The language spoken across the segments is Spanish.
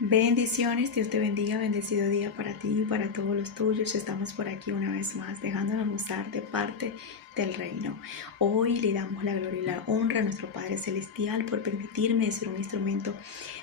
Bendiciones, Dios te bendiga, bendecido día para ti y para todos los tuyos. Estamos por aquí una vez más, dejándonos usar de parte del reino. Hoy le damos la gloria y la honra a nuestro Padre Celestial por permitirme ser un instrumento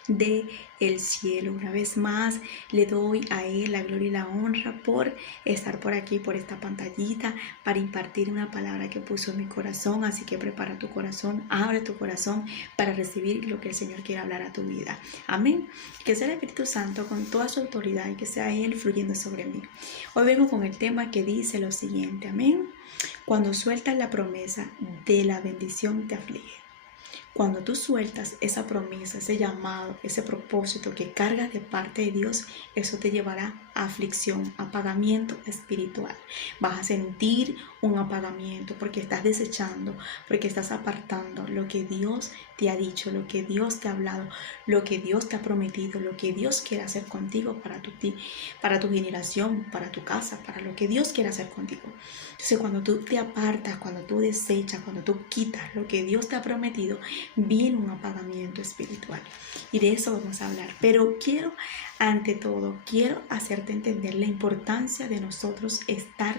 de el cielo. Una vez más le doy a Él la gloria y la honra por estar por aquí, por esta pantallita, para impartir una palabra que puso en mi corazón. Así que prepara tu corazón, abre tu corazón para recibir lo que el Señor quiere hablar a tu vida. Amén. Que sea el Espíritu Santo con toda su autoridad y que sea Él fluyendo sobre mí. Hoy vengo con el tema que dice lo siguiente. Amén. Cuando sueltas la promesa de la bendición te aflige. Cuando tú sueltas esa promesa, ese llamado, ese propósito que cargas de parte de Dios, eso te llevará a aflicción, apagamiento espiritual. Vas a sentir un apagamiento porque estás desechando, porque estás apartando lo que Dios te ha dicho, lo que Dios te ha hablado, lo que Dios te ha prometido, lo que Dios quiere hacer contigo para tu generación, para tu casa, para lo que Dios quiere hacer contigo. Entonces, cuando tú te apartas, cuando tú desechas, cuando tú quitas lo que Dios te ha prometido, viene un apagamiento espiritual. Y de eso vamos a hablar. Pero ante todo, quiero hacerte entender la importancia de nosotros estar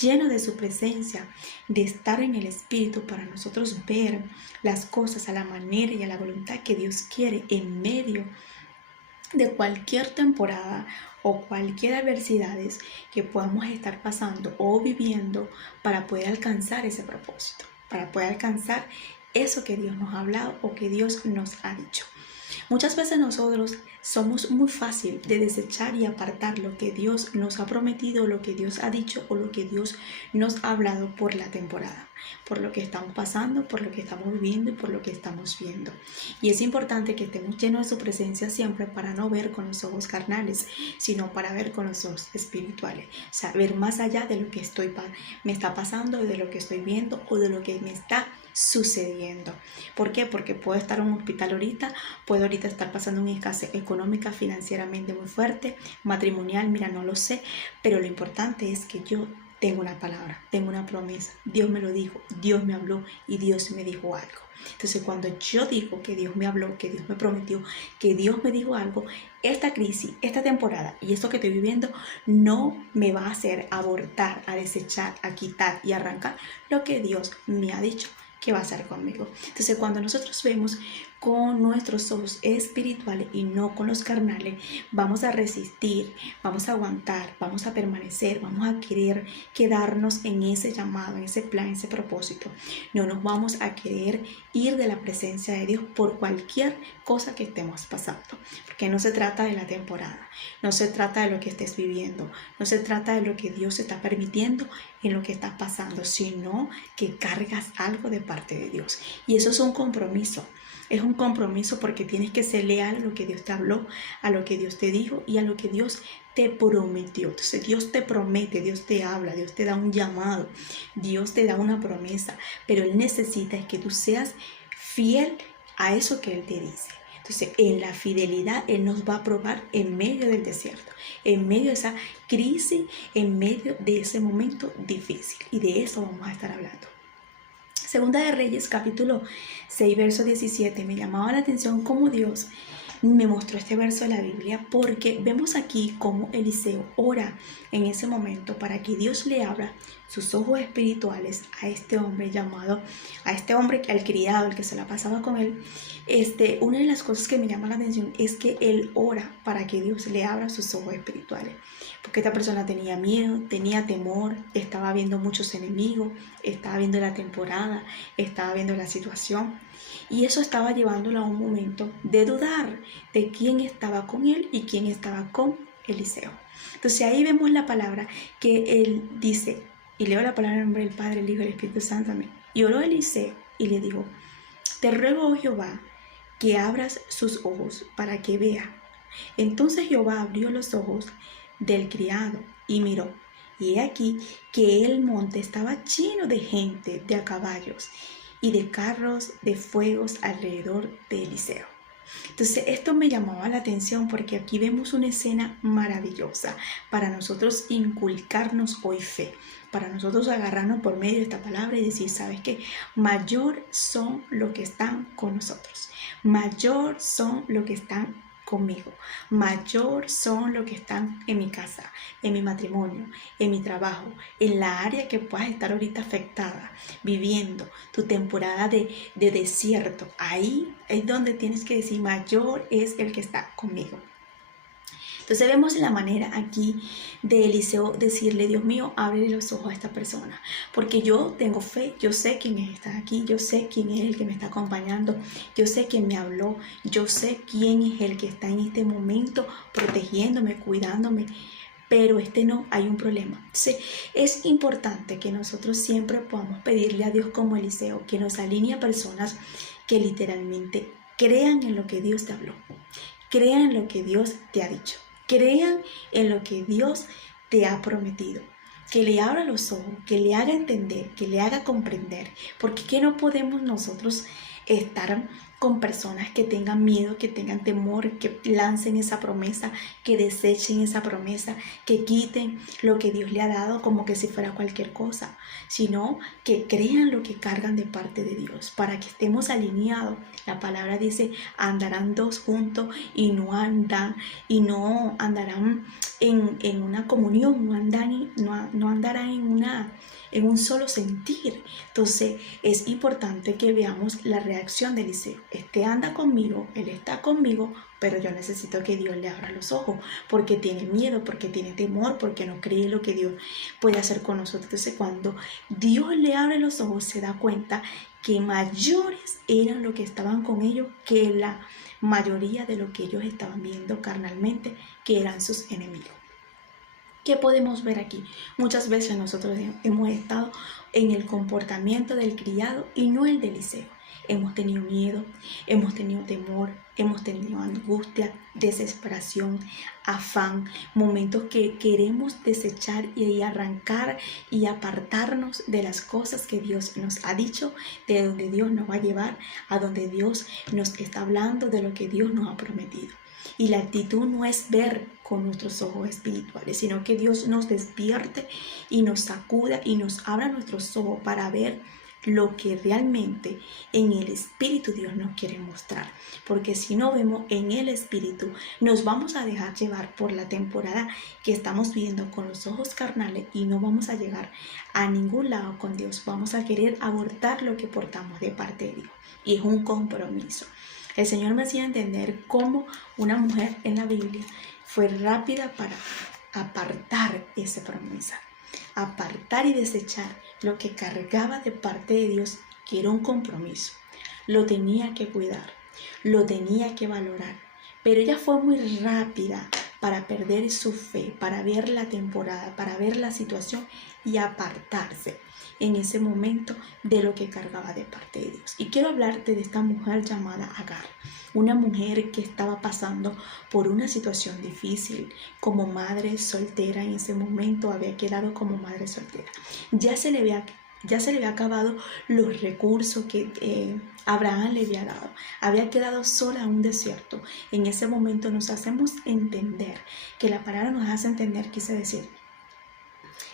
lleno de su presencia, de estar en el Espíritu para nosotros ver las cosas a la manera y a la voluntad que Dios quiere en medio de cualquier temporada o cualquier adversidades que podamos estar pasando o viviendo para poder alcanzar ese propósito, para poder alcanzar eso que Dios nos ha hablado o que Dios nos ha dicho. Muchas veces nosotros somos muy fácil de desechar y apartar lo que Dios nos ha prometido, lo que Dios ha dicho o lo que Dios nos ha hablado por la temporada, por lo que estamos pasando, por lo que estamos viviendo y por lo que estamos viendo. Y es importante que estemos llenos de su presencia siempre para no ver con los ojos carnales, sino para ver con los ojos espirituales. O sea, ver más allá de lo que me está pasando, de lo que estoy viendo o de lo que me está sucediendo. ¿Por qué? Porque puedo estar en un hospital ahorita, puedo ahorita estar pasando una escasez económica, financieramente muy fuerte, matrimonial, mira, no lo sé, pero lo importante es que yo tengo una palabra, tengo una promesa, Dios me lo dijo, Dios me habló y Dios me dijo algo. Entonces, cuando yo digo que Dios me habló, que Dios me prometió, que Dios me dijo algo, esta crisis, esta temporada y esto que estoy viviendo no me va a hacer abortar, a desechar, a quitar y arrancar lo que Dios me ha dicho que va a hacer conmigo. Entonces, cuando nosotros vemos con nuestros ojos espirituales y no con los carnales, vamos a resistir, vamos a aguantar, vamos a permanecer, vamos a querer quedarnos en ese llamado, en ese plan, en ese propósito. No nos vamos a querer ir de la presencia de Dios por cualquier cosa que estemos pasando, porque no se trata de la temporada, no se trata de lo que estés viviendo, no se trata de lo que Dios está permitiendo en lo que estás pasando, sino que cargas algo de parte de Dios. Y eso es un compromiso. Es un compromiso porque tienes que ser leal a lo que Dios te habló, a lo que Dios te dijo y a lo que Dios te prometió. Entonces Dios te promete, Dios te habla, Dios te da un llamado, Dios te da una promesa, pero Él necesita es que tú seas fiel a eso que Él te dice. Entonces, en la fidelidad, Él nos va a probar en medio del desierto, en medio de esa crisis, en medio de ese momento difícil. Y de eso vamos a estar hablando. Segunda de Reyes, capítulo 6, verso 17. Me llamaba la atención cómo Dios me mostró este verso de la Biblia, porque vemos aquí cómo Eliseo ora en ese momento para que Dios le abra sus ojos espirituales a este hombre al criado, el que se la pasaba con él. Una de las cosas que me llama la atención es que él ora para que Dios le abra sus ojos espirituales, porque esta persona tenía miedo, tenía temor, estaba viendo muchos enemigos, estaba viendo la temporada, estaba viendo la situación. Y eso estaba llevándolo a un momento de dudar de quién estaba con él y quién estaba con Eliseo. Entonces ahí vemos la palabra que él dice, y leo la palabra en nombre del Padre, el Hijo y el Espíritu Santo. Amén. Y oró Eliseo y le dijo: te ruego, oh Jehová, que abras sus ojos para que vea. Entonces Jehová abrió los ojos del criado y miró, y he aquí que el monte estaba lleno de gente, de a caballos y de carros de fuegos alrededor de Eliseo. Entonces esto me llamaba la atención porque aquí vemos una escena maravillosa para nosotros inculcarnos hoy fe, para nosotros agarrarnos por medio de esta palabra y decir, ¿sabes qué? Mayor son los que están con nosotros, mayor son los que están conmigo. Mayor son los que están en mi casa, en mi matrimonio, en mi trabajo, en la área que puedas estar ahorita afectada, viviendo tu temporada de desierto. Ahí es donde tienes que decir, mayor es el que está conmigo. Entonces vemos la manera aquí de Eliseo decirle, Dios mío, abre los ojos a esta persona, porque yo tengo fe, yo sé quién está aquí, yo sé quién es el que me está acompañando, yo sé quién me habló, yo sé quién es el que está en este momento protegiéndome, cuidándome, pero no, hay un problema. Entonces es importante que nosotros siempre podamos pedirle a Dios como Eliseo, que nos alinee a personas que literalmente crean en lo que Dios te habló, crean en lo que Dios te ha dicho. Crean en lo que Dios te ha prometido, que le abra los ojos, que le haga entender, que le haga comprender, porque ¿qué no podemos nosotros estar con personas que tengan miedo, que tengan temor, que lancen esa promesa, que desechen esa promesa, que quiten lo que Dios le ha dado como que si fuera cualquier cosa, sino que crean lo que cargan de parte de Dios, para que estemos alineados? La palabra dice, andarán dos juntos y no andarán en una comunión, no andarán en un solo sentir. Entonces es importante que veamos la reacción de Eliseo. Anda conmigo, él está conmigo, pero yo necesito que Dios le abra los ojos, porque tiene miedo, porque tiene temor, porque no cree lo que Dios puede hacer con nosotros. Entonces cuando Dios le abre los ojos, se da cuenta que mayores eran los que estaban con ellos que la mayoría de lo que ellos estaban viendo carnalmente, que eran sus enemigos. ¿Qué podemos ver aquí? Muchas veces nosotros hemos estado en el comportamiento del criado y no el de Eliseo. Hemos tenido miedo, hemos tenido temor, hemos tenido angustia, desesperación, afán, momentos que queremos desechar y arrancar y apartarnos de las cosas que Dios nos ha dicho, de donde Dios nos va a llevar, a donde Dios nos está hablando, de lo que Dios nos ha prometido. Y la actitud no es ver con nuestros ojos espirituales, sino que Dios nos despierte y nos sacuda y nos abra nuestros ojos para ver lo que realmente en el Espíritu Dios nos quiere mostrar. Porque si no vemos en el Espíritu, nos vamos a dejar llevar por la temporada que estamos viendo con los ojos carnales y no vamos a llegar a ningún lado con Dios. Vamos a querer abortar lo que portamos de parte de Dios. Y es un compromiso. El Señor me hacía entender cómo una mujer en la Biblia fue rápida para apartar esa promesa, apartar y desechar lo que cargaba de parte de Dios, que era un compromiso. Lo tenía que cuidar, lo tenía que valorar, pero ella fue muy rápida para perder su fe, para ver la temporada, para ver la situación y apartarse en ese momento de lo que cargaba de parte de Dios. Y quiero hablarte de esta mujer llamada Agar, una mujer que estaba pasando por una situación difícil como madre soltera. En ese momento había quedado como madre soltera. Ya se le había acabado los recursos que Abraham le había dado. Había quedado sola en un desierto. En ese momento nos hacemos entender, que la palabra nos hace entender, quise decir,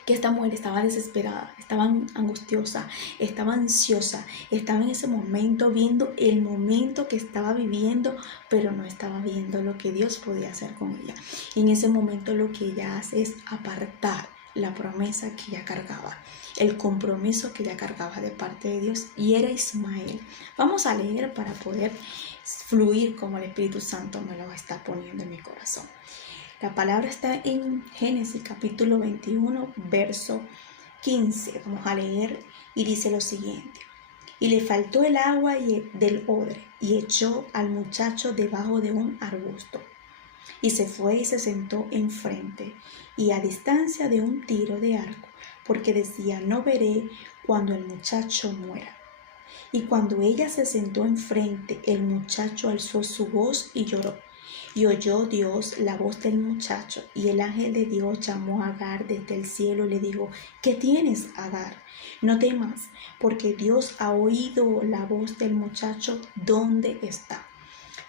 que esta mujer estaba desesperada, estaba angustiosa, estaba ansiosa, estaba en ese momento viendo el momento que estaba viviendo, pero no estaba viendo lo que Dios podía hacer con ella. En ese momento lo que ella hace es apartar la promesa que ella cargaba, el compromiso que ella cargaba de parte de Dios, y era Ismael. Vamos a leer para poder fluir como el Espíritu Santo me lo está poniendo en mi corazón. La palabra está en Génesis capítulo 21, verso 15. Vamos a leer y dice lo siguiente. Y le faltó el agua del odre y echó al muchacho debajo de un arbusto. Y se fue y se sentó enfrente y a distancia de un tiro de arco, porque decía, no veré cuando el muchacho muera. Y cuando ella se sentó enfrente, el muchacho alzó su voz y lloró. Y oyó Dios la voz del muchacho, y el ángel de Dios llamó a Agar desde el cielo y le dijo, ¿qué tienes, Agar? No temas, porque Dios ha oído la voz del muchacho donde está.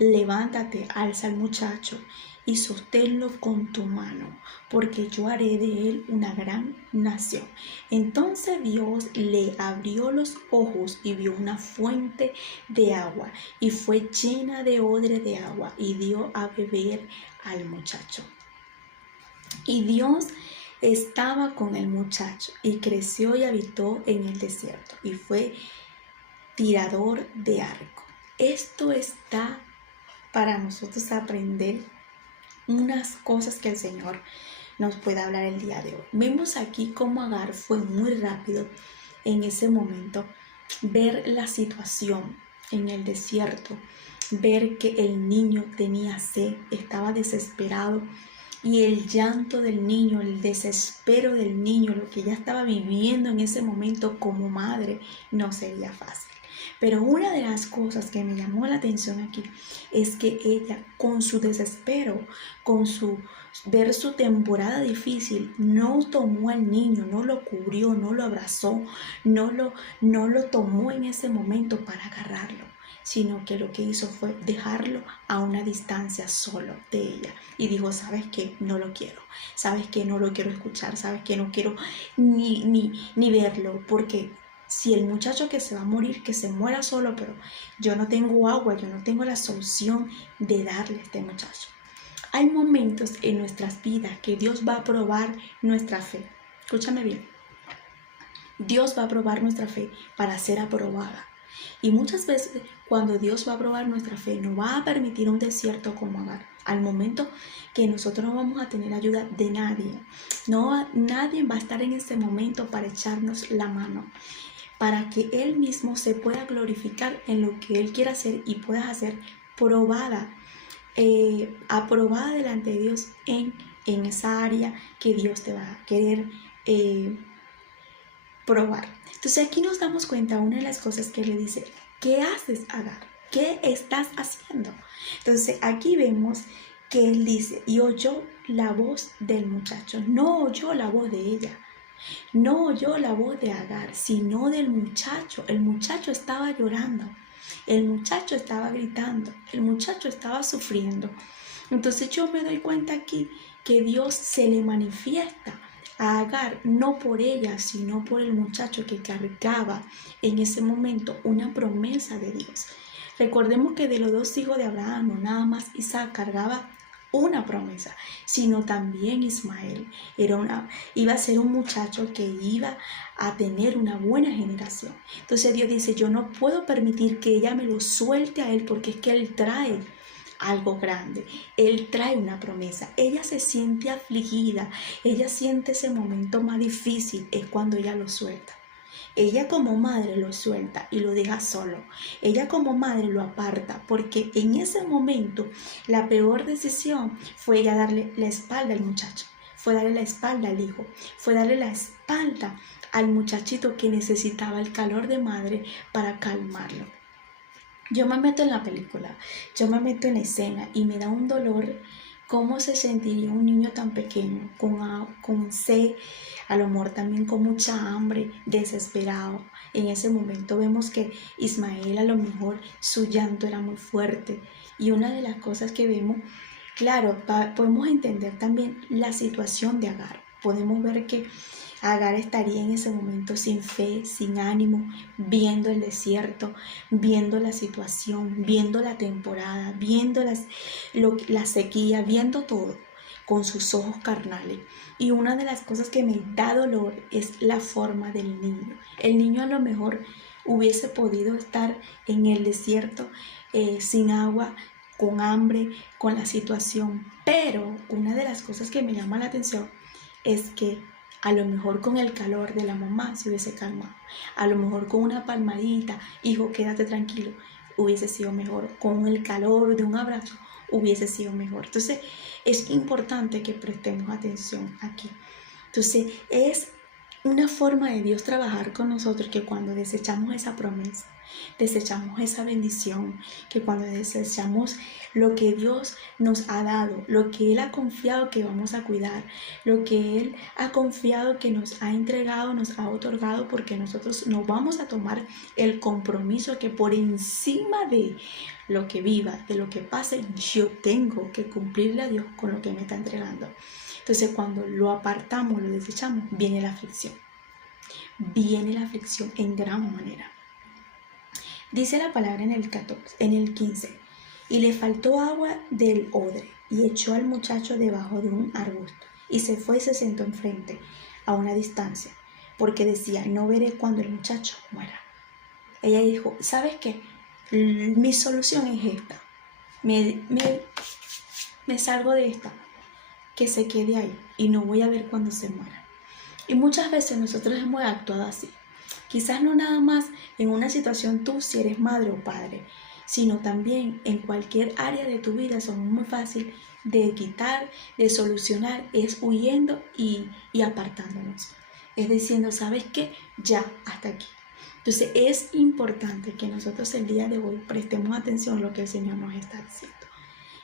levántate, alza al muchacho y sosténlo con tu mano, porque yo haré de él una gran nación. Entonces Dios le abrió los ojos y vio una fuente de agua, y fue llena de odre de agua, y dio a beber al muchacho. Y Dios estaba con el muchacho, y creció y habitó en el desierto, y fue tirador de arco. Esto está para nosotros aprender unas cosas que el Señor nos puede hablar el día de hoy. Vemos aquí cómo Agar fue muy rápido en ese momento, ver la situación en el desierto, ver que el niño tenía sed, estaba desesperado, y el llanto del niño, el desespero del niño, lo que ella estaba viviendo en ese momento como madre, no sería fácil. Pero una de las cosas que me llamó la atención aquí es que ella, con su desespero, con su ver su temporada difícil, no tomó al niño, no lo cubrió, no lo abrazó, no lo tomó en ese momento para agarrarlo, sino que lo que hizo fue dejarlo a una distancia solo de ella. Y dijo, ¿sabes qué? No lo quiero. ¿Sabes qué? No lo quiero escuchar. ¿Sabes qué? No quiero ni verlo, porque si el muchacho que se va a morir, que se muera solo, pero yo no tengo agua, yo no tengo la solución de darle a este muchacho. Hay momentos en nuestras vidas que Dios va a probar nuestra fe. Escúchame bien. Dios va a probar nuestra fe para ser aprobada. Y muchas veces cuando Dios va a probar nuestra fe, nos va a permitir un desierto como Agar. Al momento que nosotros no vamos a tener ayuda de nadie. Nadie va a estar en ese momento para echarnos la mano, para que Él mismo se pueda glorificar en lo que Él quiera hacer y pueda ser probada, aprobada delante de Dios en esa área que Dios te va a querer probar. Entonces aquí nos damos cuenta, una de las cosas que le dice, ¿qué haces, Agar? ¿Qué estás haciendo? Entonces aquí vemos que él dice, y oyó la voz del muchacho, no oyó la voz de ella. No oyó la voz de Agar, sino del muchacho. El muchacho estaba llorando, el muchacho estaba gritando, el muchacho estaba sufriendo. Entonces yo me doy cuenta aquí que Dios se le manifiesta a Agar, no por ella, sino por el muchacho que cargaba en ese momento una promesa de Dios. Recordemos que de los dos hijos de Abraham, no nada más Isaac cargaba una promesa, sino también Ismael. Iba a ser un muchacho que iba a tener una buena generación. Entonces Dios dice, yo no puedo permitir que ella me lo suelte a él, porque es que él trae algo grande, él trae una promesa. Ella se siente afligida, ella siente ese momento más difícil, es cuando ella lo suelta. Ella como madre lo suelta y lo deja solo. Ella como madre lo aparta, porque en ese momento la peor decisión fue ella darle la espalda al muchacho, fue darle la espalda al hijo, fue darle la espalda al muchachito que necesitaba el calor de madre para calmarlo. Yo me meto en la película, yo me meto en la escena y me da un dolor. ¿Cómo se sentiría un niño tan pequeño, con sed, a lo mejor también con mucha hambre, desesperado? En ese momento vemos que Ismael, a lo mejor su llanto era muy fuerte. Y una de las cosas que vemos, claro, podemos entender también la situación de Agar. Podemos ver que Agar estaría en ese momento sin fe, sin ánimo, viendo el desierto, viendo la situación, viendo la temporada, viendo la sequía, viendo todo con sus ojos carnales. Y una de las cosas que me da dolor es la forma del niño. El niño a lo mejor hubiese podido estar en el desierto sin agua, con hambre, con la situación. Pero una de las cosas que me llama la atención es que a lo mejor con el calor de la mamá se hubiese calmado. A lo mejor con una palmadita, hijo, quédate tranquilo, hubiese sido mejor. Con el calor de un abrazo hubiese sido mejor. Entonces es importante que prestemos atención aquí. Entonces es una forma de Dios trabajar con nosotros, que cuando desechamos esa promesa, desechamos esa bendición, que cuando desechamos lo que Dios nos ha dado, lo que Él ha confiado que vamos a cuidar, lo que Él ha confiado que nos ha entregado, nos ha otorgado, porque nosotros no vamos a tomar el compromiso que por encima de lo que viva, de lo que pase, yo tengo que cumplirle a Dios con lo que me está entregando. Entonces cuando lo apartamos, lo desechamos, viene la aflicción. Viene la aflicción en gran manera. Dice la palabra en el 15, y le faltó agua del odre, y echó al muchacho debajo de un arbusto, y se fue y se sentó enfrente, a una distancia, porque decía, no veré cuando el muchacho muera. Ella dijo, ¿sabes qué? Mi solución es esta. Me salgo de esta, que se quede ahí, y no voy a ver cuando se muera. Y muchas veces nosotros hemos actuado así. Quizás no nada más en una situación tú si eres madre o padre, sino también en cualquier área de tu vida. Son muy fácil de quitar, de solucionar, es huyendo y apartándonos. Es diciendo, ¿sabes qué? Ya, hasta aquí. Entonces es importante que nosotros el día de hoy prestemos atención a lo que el Señor nos está diciendo.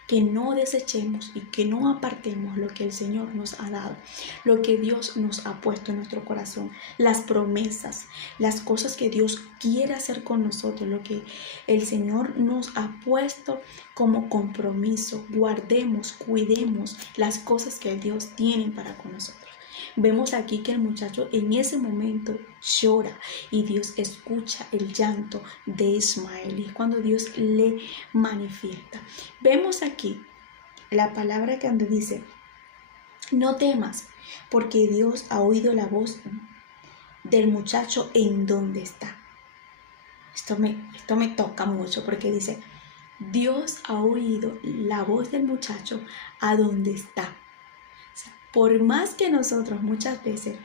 Que no desechemos y que no apartemos lo que el Señor nos ha dado, lo que Dios nos ha puesto en nuestro corazón, las promesas, las cosas que Dios quiere hacer con nosotros, lo que el Señor nos ha puesto como compromiso. Guardemos, cuidemos las cosas que Dios tiene para con nosotros. Vemos aquí que el muchacho en ese momento llora y Dios escucha el llanto de Ismael, y es cuando Dios le manifiesta. Vemos aquí la palabra que donde dice, no temas, porque Dios ha oído la voz del muchacho en donde está. Esto me toca mucho porque dice, Dios ha oído la voz del muchacho a donde está. Por más que nosotros muchas veces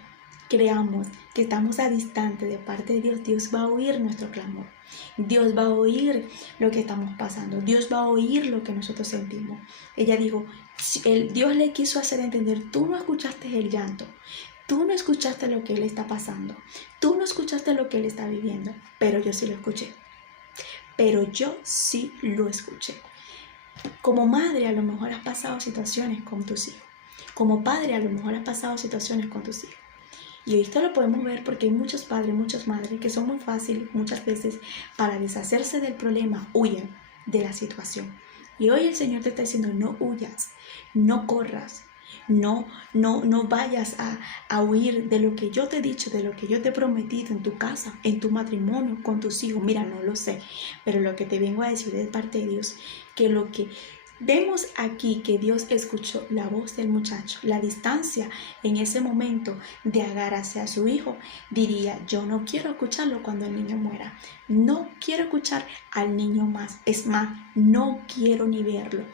creamos que estamos a distante de parte de Dios, Dios va a oír nuestro clamor. Dios va a oír lo que estamos pasando. Dios va a oír lo que nosotros sentimos. Ella dijo, Dios le quiso hacer entender, tú no escuchaste el llanto. Tú no escuchaste lo que él está pasando. Tú no escuchaste lo que él está viviendo. Pero yo sí lo escuché. Pero yo sí lo escuché. Como madre, a lo mejor has pasado situaciones con tus hijos. Como padre, a lo mejor has pasado situaciones con tus hijos. Y esto lo podemos ver porque hay muchos padres, muchas madres que son muy fáciles muchas veces para deshacerse del problema, huyen de la situación. Y hoy el Señor te está diciendo, no huyas, no corras, no vayas a huir de lo que yo te he dicho, de lo que yo te he prometido en tu casa, en tu matrimonio, con tus hijos. Mira, no lo sé, pero lo que te vengo a decir de parte de Dios, que lo que vemos aquí que Dios escuchó la voz del muchacho, la distancia en ese momento de Agar hacia su hijo, diría, yo no quiero escucharlo cuando el niño muera, no quiero escuchar al niño más, es más, no quiero ni verlo,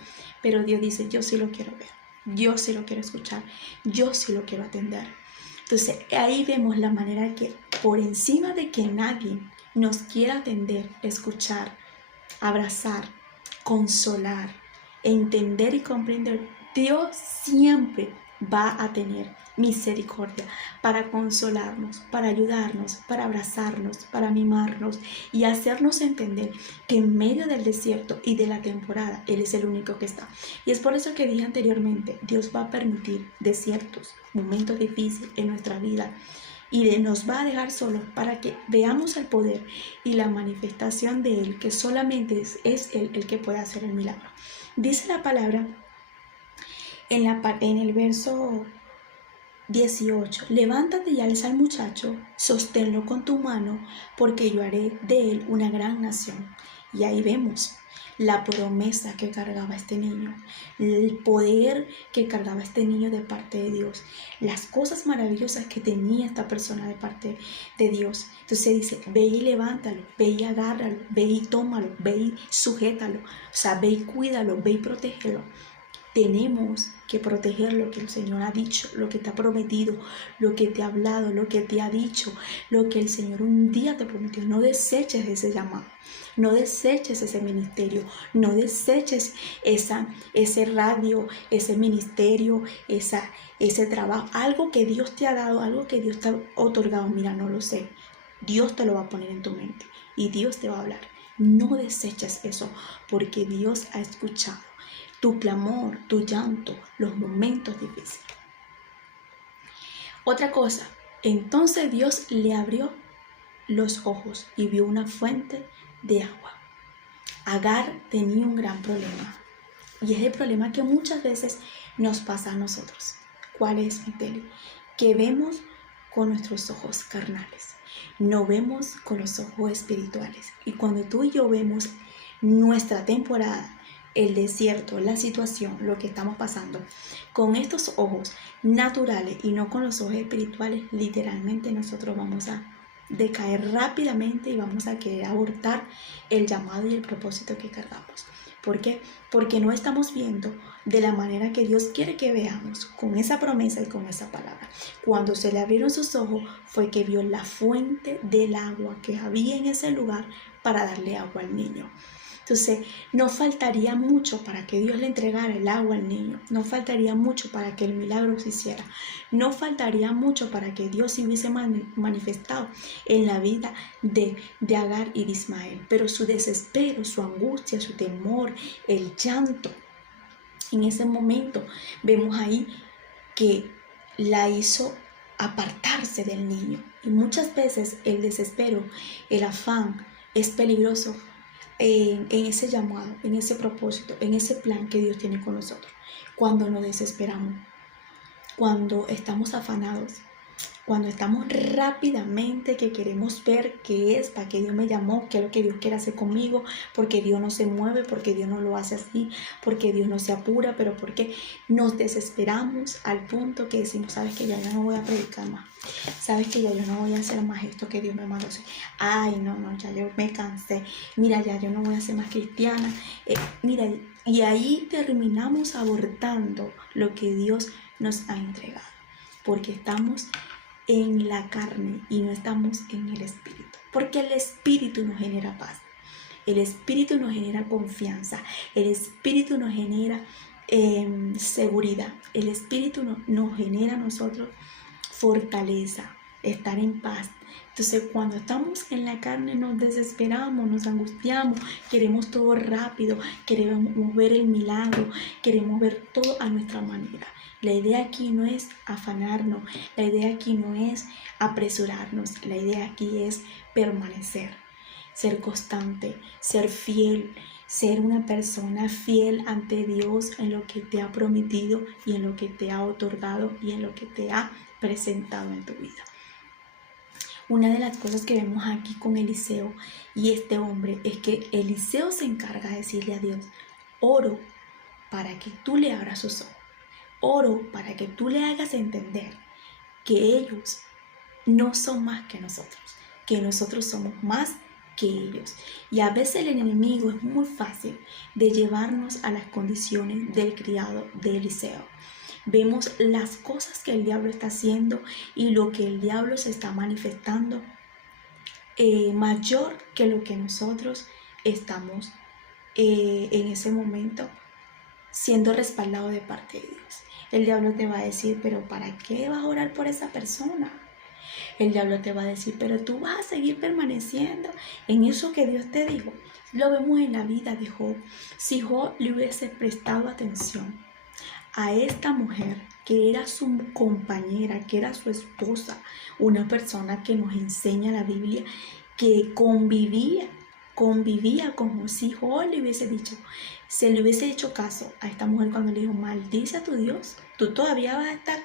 pero Dios dice, yo sí lo quiero ver, yo sí lo quiero escuchar, yo sí lo quiero atender. Entonces ahí vemos la manera que por encima de que nadie nos quiera atender, escuchar, abrazar, consolar, entender y comprender, Dios siempre va a tener misericordia para consolarnos, para ayudarnos, para abrazarnos, para mimarnos y hacernos entender que en medio del desierto y de la temporada Él es el único que está. Y es por eso que dije anteriormente, Dios va a permitir desiertos, momentos difíciles en nuestra vida y nos va a dejar solos para que veamos el poder y la manifestación de Él, que solamente es Él el que puede hacer el milagro. Dice la palabra en el verso 18, levántate y alza al muchacho, sosténlo con tu mano, porque yo haré de él una gran nación. Y ahí vemos la promesa que cargaba este niño, el poder que cargaba este niño de parte de Dios, las cosas maravillosas que tenía esta persona de parte de Dios. Entonces dice, ve y levántalo, ve y agárralo, ve y tómalo, ve y sujétalo, o sea, ve y cuídalo, ve y protégelo. Tenemos que proteger lo que el Señor ha dicho, lo que te ha prometido, lo que te ha hablado, lo que te ha dicho, lo que el Señor un día te prometió. No deseches ese llamado, no deseches ese ministerio, no deseches ese radio, ese ministerio, ese trabajo, algo que Dios te ha dado, algo que Dios te ha otorgado. Mira, no lo sé. Dios te lo va a poner en tu mente y Dios te va a hablar. No deseches eso porque Dios ha escuchado tu clamor, tu llanto, los momentos difíciles. Otra cosa, entonces Dios le abrió los ojos y vio una fuente de agua Agar tenía un gran problema, y es el problema que muchas veces nos pasa a nosotros. ¿Cuál es, Miteli? Que vemos con nuestros ojos carnales, no vemos con los ojos espirituales. Y cuando tú y yo vemos nuestra temporada, el desierto, la situación, lo que estamos pasando, con estos ojos naturales y no con los ojos espirituales, literalmente nosotros vamos a decaer rápidamente y vamos a querer abortar el llamado y el propósito que cargamos. ¿Por qué? Porque no estamos viendo de la manera que Dios quiere que veamos, con esa promesa y con esa palabra. Cuando se le abrieron sus ojos fue que vio la fuente del agua que había en ese lugar para darle agua al niño. Entonces, no faltaría mucho para que Dios le entregara el agua al niño. No faltaría mucho para que el milagro se hiciera. No faltaría mucho para que Dios se hubiese manifestado en la vida de Agar y de Ismael. Pero su desespero, su angustia, su temor, el llanto, en ese momento vemos ahí que la hizo apartarse del niño. Y muchas veces el desespero, el afán es peligroso en ese llamado, en ese propósito, en ese plan que Dios tiene con nosotros. Cuando nos desesperamos, cuando estamos afanados, cuando estamos rápidamente que queremos ver qué es, para qué Dios me llamó, qué es lo que Dios quiere hacer conmigo, porque Dios no se mueve, porque Dios no lo hace así, porque Dios no se apura, pero porque nos desesperamos al punto que decimos, sabes que ya yo no voy a predicar más, sabes que ya yo no voy a hacer más esto que Dios me mandó hacer. Ay, no, ya yo me cansé, mira, ya yo no voy a ser más cristiana, mira, y ahí terminamos abortando lo que Dios nos ha entregado, porque estamos en la carne y no estamos en el espíritu, porque el espíritu nos genera paz, el espíritu nos genera confianza, el espíritu nos genera seguridad, el espíritu nos genera a nosotros fortaleza, estar en paz. Entonces, cuando estamos en la carne nos desesperamos, nos angustiamos, queremos todo rápido, queremos ver el milagro, queremos ver todo a nuestra manera. La idea aquí no es afanarnos, la idea aquí no es apresurarnos, la idea aquí es permanecer, ser constante, ser fiel, ser una persona fiel ante Dios en lo que te ha prometido y en lo que te ha otorgado y en lo que te ha presentado en tu vida. Una de las cosas que vemos aquí con Eliseo y este hombre es que Eliseo se encarga de decirle a Dios, oro para que tú le abras sus ojos. Oro para que tú le hagas entender que ellos no son más que nosotros somos más que ellos. Y a veces el enemigo es muy fácil de llevarnos a las condiciones del criado de Eliseo. Vemos las cosas que el diablo está haciendo y lo que el diablo se está manifestando mayor que lo que nosotros estamos en ese momento siendo respaldado de parte de Dios. El diablo te va a decir, pero ¿para qué vas a orar por esa persona? El diablo te va a decir, pero tú vas a seguir permaneciendo en eso que Dios te dijo. Lo vemos en la vida de Job. Si Job le hubiese prestado atención a esta mujer, que era su compañera, que era su esposa, una persona que nos enseña la Biblia, que convivía con Job, si Job le hubiese dicho, se le hubiese hecho caso a esta mujer cuando le dijo, maldice a tu Dios, tú todavía vas a estar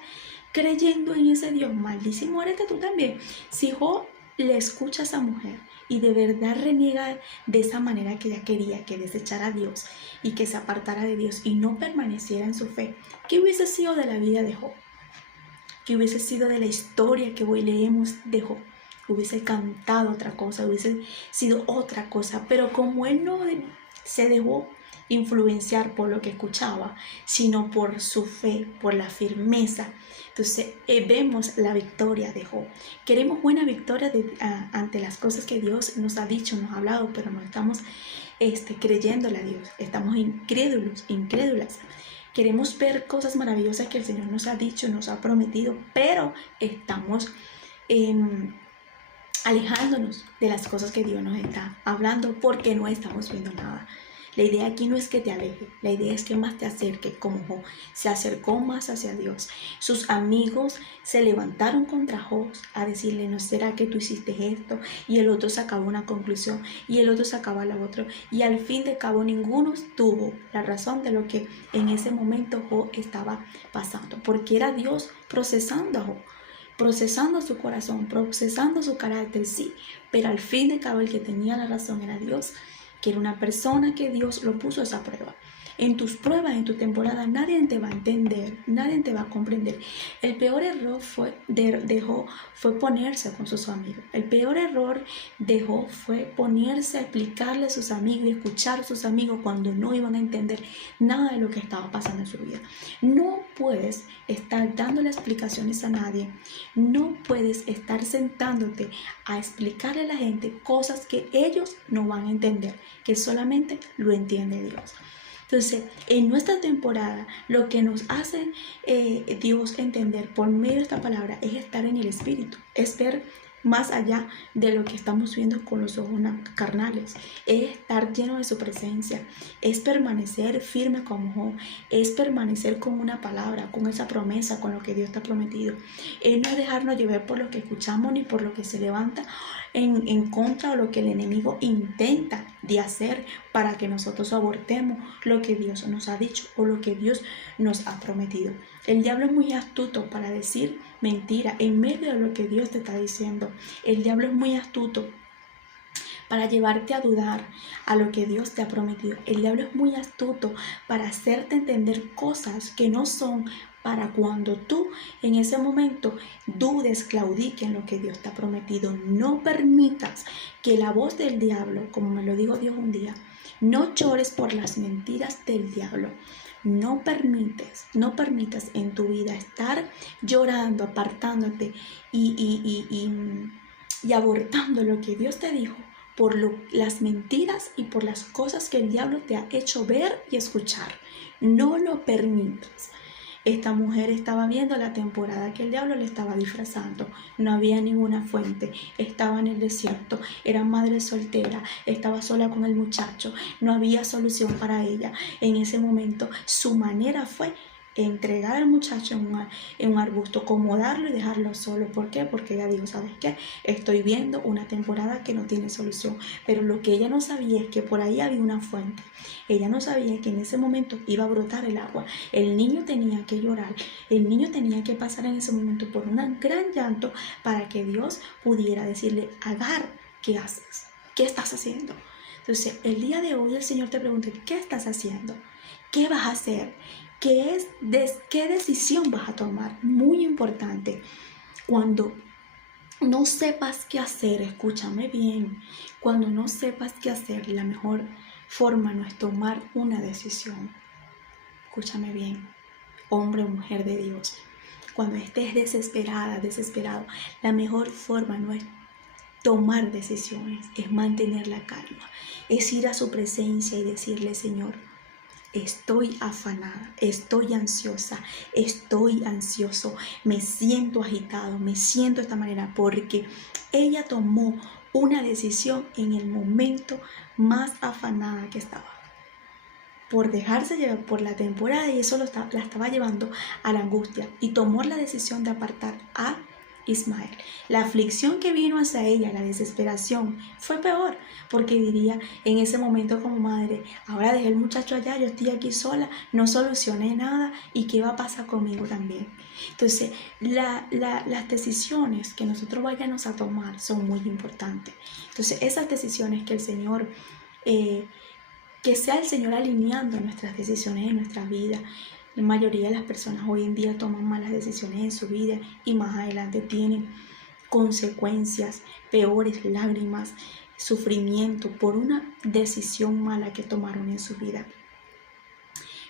creyendo en ese Dios, maldice y muérete tú también. Si Job le escucha a esa mujer y de verdad reniega de esa manera que ella quería, que desechara a Dios y que se apartara de Dios y no permaneciera en su fe, ¿qué hubiese sido de la vida de Job? ¿Qué hubiese sido de la historia que hoy leemos de Job? Hubiese cantado otra cosa, hubiese sido otra cosa, pero como él no se dejó influenciar por lo que escuchaba, sino por su fe, por la firmeza. Entonces vemos la victoria de Job. Queremos buena victoria ante las cosas que Dios nos ha dicho, nos ha hablado, pero no estamos creyéndole a Dios, estamos incrédulas. Queremos ver cosas maravillosas que el Señor nos ha dicho, nos ha prometido, pero estamos alejándonos de las cosas que Dios nos está hablando porque no estamos viendo nada. La idea aquí no es que te aleje, la idea es que más te acerque, como Job se acercó más hacia Dios. Sus amigos se levantaron contra Job a decirle, ¿no será que tú hiciste esto? Y el otro sacaba una conclusión y el otro sacaba la otra. Y al fin de cabo ninguno tuvo la razón de lo que en ese momento Job estaba pasando, porque era Dios procesando a Job, procesando su corazón, procesando su carácter, sí, pero al fin de cabo el que tenía la razón era Dios, que era una persona que Dios lo puso a esa prueba. En tus pruebas, en tu temporada, nadie te va a entender, nadie te va a comprender. El peor error de Job fue ponerse con sus amigos. El peor error de Job fue ponerse a explicarle a sus amigos y escuchar a sus amigos cuando no iban a entender nada de lo que estaba pasando en su vida. No puedes estar dándole explicaciones a nadie. No puedes estar sentándote a explicarle a la gente cosas que ellos no van a entender, que solamente lo entiende Dios. Entonces, en nuestra temporada, lo que nos hace Dios entender por medio de esta palabra es estar en el Espíritu, es ver más allá de lo que estamos viendo con los ojos carnales, es estar lleno de su presencia, es permanecer firme como Job, es permanecer con una palabra, con esa promesa, con lo que Dios te ha prometido, es no dejarnos llevar por lo que escuchamos ni por lo que se levanta en contra de lo que el enemigo intenta de hacer para que nosotros abortemos lo que Dios nos ha dicho o lo que Dios nos ha prometido. El diablo es muy astuto para decir mentira en medio de lo que Dios te está diciendo. El diablo es muy astuto para llevarte a dudar a lo que Dios te ha prometido. El diablo es muy astuto para hacerte entender cosas que no son, para cuando tú en ese momento dudes, claudiques en lo que Dios te ha prometido. No permitas que la voz del diablo, como me lo dijo Dios un día, no llores por las mentiras del diablo. No permitas en tu vida estar llorando, apartándote y abortando lo que Dios te dijo por las mentiras y por las cosas que el diablo te ha hecho ver y escuchar. No lo permitas. Esta mujer estaba viendo la temporada que el diablo le estaba disfrazando. No había ninguna fuente. Estaba en el desierto. Era madre soltera. Estaba sola con el muchacho. No había solución para ella. En ese momento su manera fue entregar al muchacho en un arbusto, acomodarlo y dejarlo solo. ¿Por qué? Porque ella dijo, ¿sabes qué? Estoy viendo una temporada que no tiene solución. Pero lo que ella no sabía es que por ahí había una fuente. Ella no sabía que en ese momento iba a brotar el agua. El niño tenía que llorar. El niño tenía que pasar en ese momento por un gran llanto para que Dios pudiera decirle, Agar, ¿qué haces? ¿Qué estás haciendo? Entonces, el día de hoy el Señor te pregunta, ¿qué estás haciendo? ¿Qué vas a hacer? ¿Qué decisión vas a tomar? Muy importante. Cuando no sepas qué hacer, escúchame bien, cuando no sepas qué hacer, la mejor forma no es tomar una decisión. Escúchame bien, hombre o mujer de Dios. Cuando estés desesperada, desesperado, la mejor forma no es tomar decisiones, es mantener la calma, es ir a su presencia y decirle, Señor, estoy afanada, estoy ansiosa, estoy ansioso, me siento agitado, me siento de esta manera porque ella tomó una decisión en el momento más afanada que estaba, por dejarse llevar por la temporada, y eso la estaba llevando a la angustia, y tomó la decisión de apartar a Ismael. La aflicción que vino hacia ella, la desesperación, fue peor, porque diría en ese momento como madre, ahora dejé el muchacho allá, yo estoy aquí sola, no solucioné nada, y qué va a pasar conmigo también. Entonces, las decisiones que nosotros vayamos a tomar son muy importantes. Entonces, esas decisiones que el Señor, que sea el Señor alineando nuestras decisiones en nuestra vida. La mayoría de las personas hoy en día toman malas decisiones en su vida y más adelante tienen consecuencias peores, lágrimas, sufrimiento por una decisión mala que tomaron en su vida.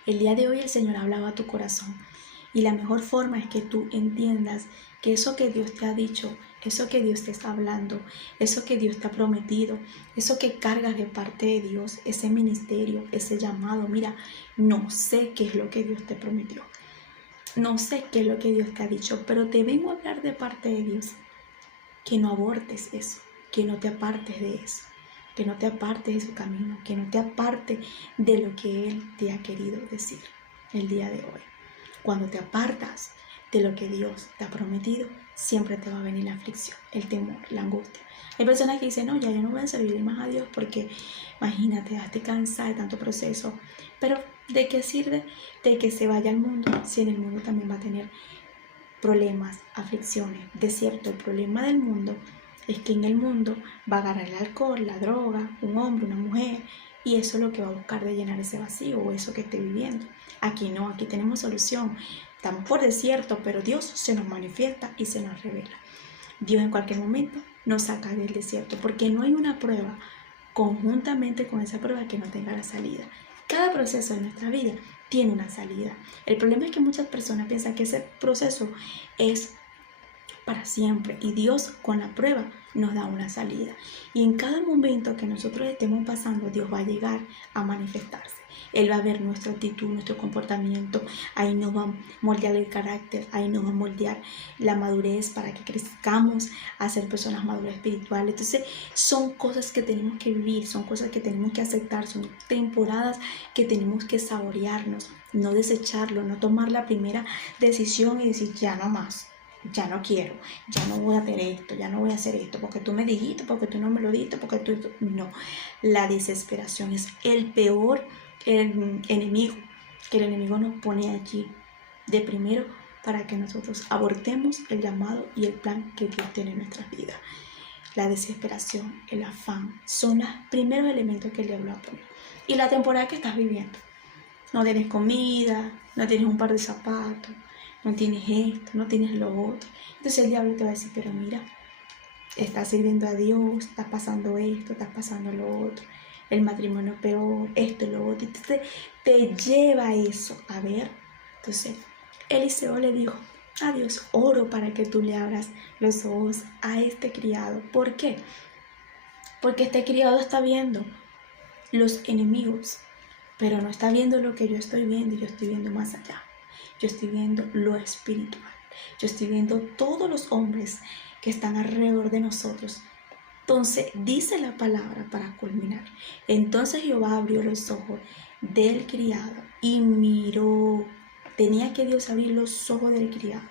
El día de hoy el Señor hablaba a tu corazón y la mejor forma es que tú entiendas que eso que Dios te ha dicho, eso que Dios te está hablando, eso que Dios te ha prometido, eso que cargas de parte de Dios, ese ministerio, ese llamado, mira, no sé qué es lo que Dios te prometió, no sé qué es lo que Dios te ha dicho, pero te vengo a hablar de parte de Dios, que no abortes eso, que no te apartes de eso, que no te apartes de su camino, que no te aparte de lo que Él te ha querido decir el día de hoy. Cuando te apartas de lo que Dios te ha prometido, siempre te va a venir la aflicción, el temor, la angustia. Hay personas que dicen, no, ya yo no voy a servir más a Dios porque, imagínate, ya te cansas de tanto proceso. Pero, ¿de qué sirve de que se vaya al mundo si en el mundo también va a tener problemas, aflicciones? De cierto, el problema del mundo es que en el mundo va a agarrar el alcohol, la droga, un hombre, una mujer, y eso es lo que va a buscar de llenar ese vacío o eso que esté viviendo. Aquí no, aquí tenemos solución. Estamos por desierto, pero Dios se nos manifiesta y se nos revela. Dios en cualquier momento nos saca del desierto, porque no hay una prueba conjuntamente con esa prueba que no tenga la salida. Cada proceso de nuestra vida tiene una salida. El problema es que muchas personas piensan que ese proceso es para siempre y Dios con la prueba nos da una salida. Y en cada momento que nosotros estemos pasando, Dios va a llegar a manifestarse. Él va a ver nuestra actitud, nuestro comportamiento, ahí nos va a moldear el carácter, ahí nos va a moldear la madurez para que crezcamos a ser personas maduras espirituales. Entonces son cosas que tenemos que vivir, son cosas que tenemos que aceptar, son temporadas que tenemos que saborearnos, no desecharlo, no tomar la primera decisión y decir ya no más. Ya no quiero, ya no voy a hacer esto, ya no voy a hacer esto, porque tú me dijiste, porque tú no me lo dijiste, porque tú... No, la desesperación es el peor enemigo, que el enemigo nos pone allí de primero para que nosotros abortemos el llamado y el plan que Dios tiene en nuestras vidas. La desesperación, el afán, son los primeros elementos que el diablo va a poner. Y la temporada que estás viviendo, no tienes comida, no tienes un par de zapatos, no tienes esto, no tienes lo otro. Entonces el diablo te va a decir, pero mira, estás sirviendo a Dios, estás pasando esto, estás pasando lo otro, el matrimonio peor, esto, lo otro. Entonces te lleva a eso, a ver. Entonces Eliseo le dijo, a Dios, oro para que tú le abras los ojos a este criado. ¿Por qué? Porque este criado está viendo los enemigos, pero no está viendo lo que yo estoy viendo, yo estoy viendo más allá. Yo estoy viendo lo espiritual. Yo estoy viendo todos los hombres que están alrededor de nosotros. Entonces dice la palabra para culminar. Entonces Jehová abrió los ojos del criado y miró. Tenía que Dios abrir los ojos del criado.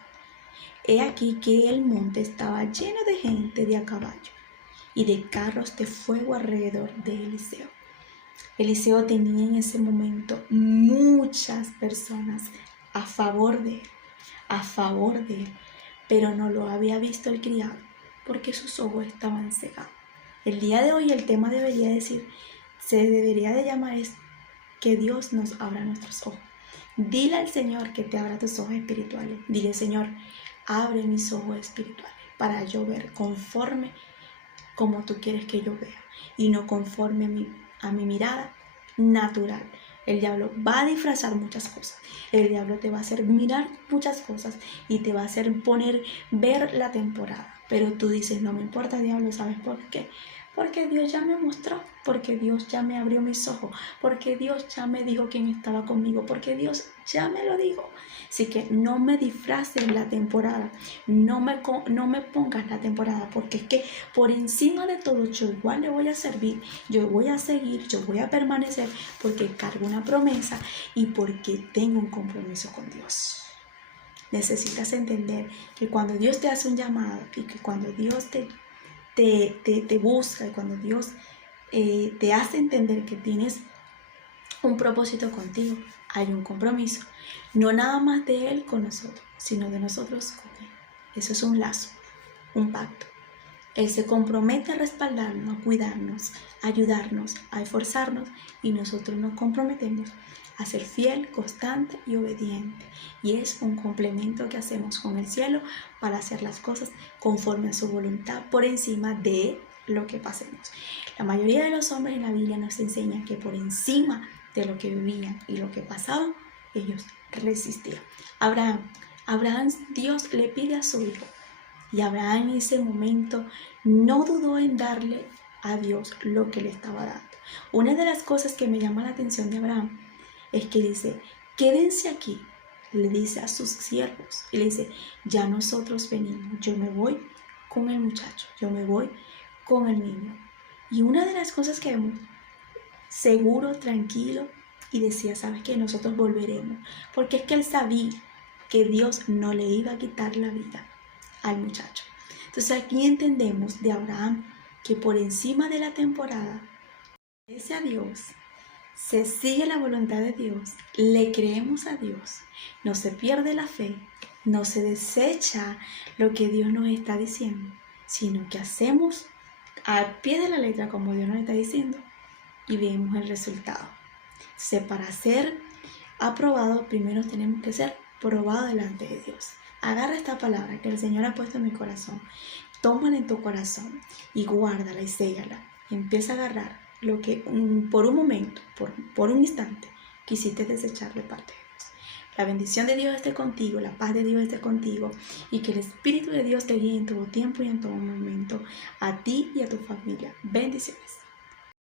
He aquí que el monte estaba lleno de gente de a caballo y de carros de fuego alrededor de Eliseo. Eliseo tenía en ese momento muchas personas a favor de él, pero no lo había visto el criado porque sus ojos estaban cegados. El día de hoy el tema debería decir, se debería de llamar es que Dios nos abra nuestros ojos. Dile al Señor que te abra tus ojos espirituales. Dile, Señor, abre mis ojos espirituales para yo ver conforme como tú quieres que yo vea y no conforme a mi mirada natural. El diablo va a disfrazar muchas cosas. El diablo te va a hacer mirar muchas cosas y te va a hacer ver la temporada. Pero tú dices, no me importa, diablo, ¿sabes por qué? Porque Dios ya me mostró, porque Dios ya me abrió mis ojos, porque Dios ya me dijo quién estaba conmigo, porque Dios ya me lo dijo. Así que no me disfraces la temporada, no me pongas la temporada, porque es que por encima de todo yo igual le voy a servir, yo voy a seguir, yo voy a permanecer, porque cargo una promesa y porque tengo un compromiso con Dios. Necesitas entender que cuando Dios te hace un llamado y que cuando Dios te busca y cuando Dios te hace entender que tienes un propósito contigo, hay un compromiso, no nada más de Él con nosotros, sino de nosotros con Él. Eso es un lazo, un pacto. Él se compromete a respaldarnos, a cuidarnos, a ayudarnos, a esforzarnos y nosotros nos comprometemos a ser fiel, constante y obediente. Y es un complemento que hacemos con el cielo para hacer las cosas conforme a su voluntad por encima de lo que pasemos. La mayoría de los hombres en la Biblia nos enseñan que por encima de lo que vivían y lo que pasaban, ellos resistían. Abraham, Dios le pide a su hijo y Abraham en ese momento no dudó en darle a Dios lo que le estaba dando. Una de las cosas que me llama la atención de Abraham es que dice, quédense aquí, le dice a sus siervos, y le dice, ya nosotros venimos, yo me voy con el muchacho, yo me voy con el niño. Y una de las cosas que vemos, seguro, tranquilo, y decía, ¿sabes qué? Nosotros volveremos. Porque es que él sabía que Dios no le iba a quitar la vida al muchacho. Entonces aquí entendemos de Abraham que por encima de la temporada, obedece a Dios, se sigue la voluntad de Dios, le creemos a Dios, no se pierde la fe, no se desecha lo que Dios nos está diciendo, sino que hacemos al pie de la letra como Dios nos está diciendo y vemos el resultado. Entonces, para ser aprobado, primero tenemos que ser probados delante de Dios. Agarra esta palabra que el Señor ha puesto en mi corazón, tómala en tu corazón y guárdala y séllala. Y empieza a agarrar lo que por un momento, por un instante, quisiste desechar de parte de Dios. La bendición de Dios esté contigo, la paz de Dios esté contigo y que el Espíritu de Dios te guíe en todo tiempo y en todo momento, a ti y a tu familia. Bendiciones.